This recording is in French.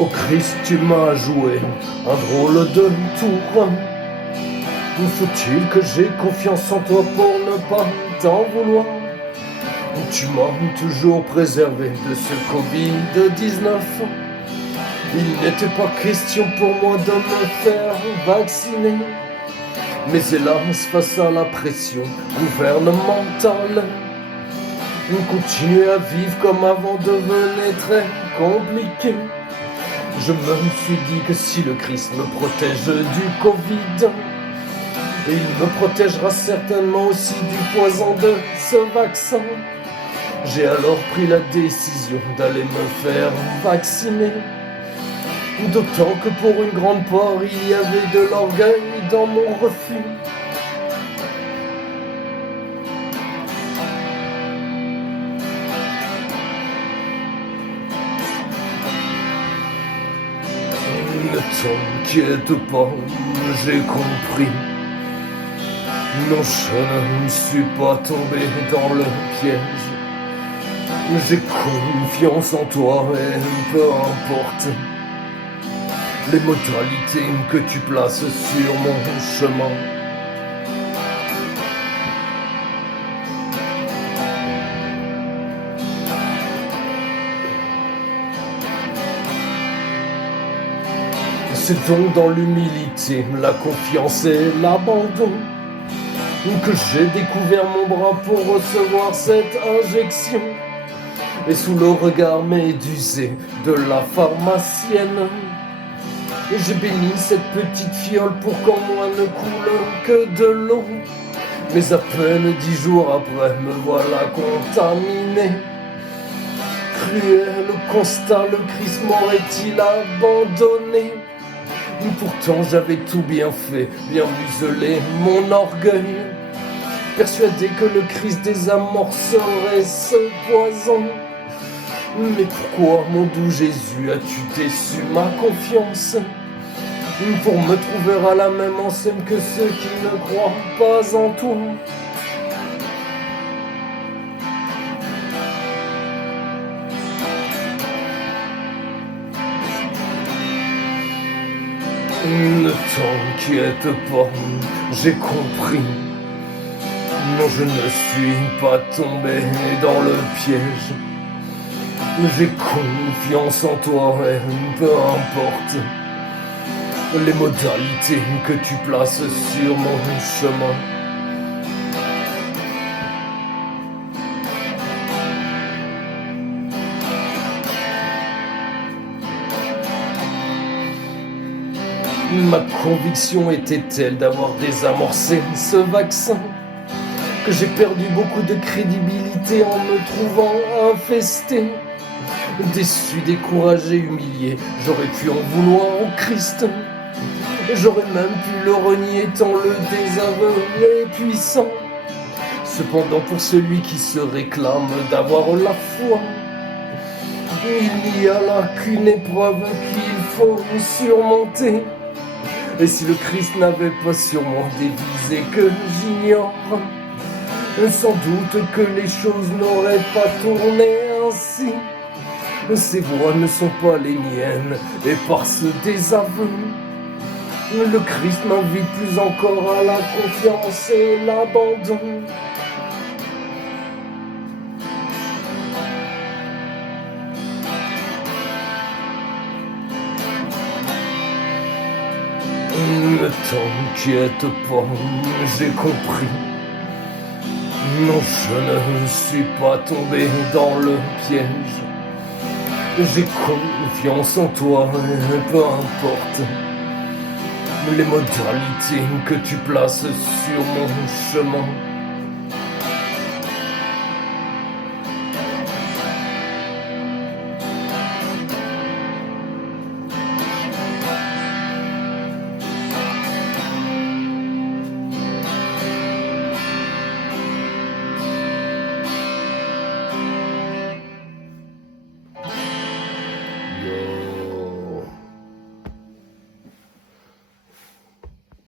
Au Christ, tu m'as joué un drôle de tour. Faut-il que j'aie confiance en toi pour ne pas t'en vouloir? Tu m'as toujours préservé de ce Covid-19. Il n'était pas question pour moi de me faire vacciner. Mais hélas, face à la pression gouvernementale, continuer à vivre comme avant devenait très compliqué. Je me suis dit que si le Christ me protège du Covid, il me protégera certainement aussi du poison de ce vaccin. J'ai alors pris la décision d'aller me faire vacciner. D'autant que pour une grande part, il y avait de l'orgueil dans mon refus. Ne t'inquiète pas, j'ai compris. Non, je ne suis pas tombé dans le piège. J'ai confiance en toi et peu importe les modalités que tu places sur mon chemin. C'est donc dans l'humilité, la confiance et l'abandon que j'ai découvert mon bras pour recevoir cette injection. Et sous le regard médusé de la pharmacienne, j'ai béni cette petite fiole pour qu'en moi ne coule que de l'eau. Mais à peine 10 jours après, me voilà contaminé. Cruel constat, le Christ m'aurait-il abandonné? Pourtant j'avais tout bien fait, bien muselé mon orgueil, persuadé que le Christ désamorcerait ce poison. Mais pourquoi, mon doux Jésus, as-tu déçu ma confiance? Pour me trouver à la même enseigne que ceux qui ne croient pas en toi. Ne t'inquiète pas, j'ai compris. Non, je ne suis pas tombé dans le piège. J'ai confiance en toi et peu importe les modalités que tu places sur mon chemin. Ma conviction était telle d'avoir désamorcé ce vaccin que j'ai perdu beaucoup de crédibilité en me trouvant infesté. Déçu, découragé, humilié, j'aurais pu en vouloir au Christ. J'aurais même pu le renier tant le désaveu est puissant. Cependant pour celui qui se réclame d'avoir la foi, il n'y a là qu'une épreuve qu'il faut surmonter. Et si le Christ n'avait pas sur moi des visées que j'ignore, sans doute que les choses n'auraient pas tourné ainsi. Ces voix ne sont pas les miennes, et par ce désaveu, le Christ m'invite plus encore à la confiance et l'abandon. Ne t'inquiète pas, j'ai compris. Non, je ne suis pas tombé dans le piège. J'ai confiance en toi, peu importe les modalités que tu places sur mon chemin.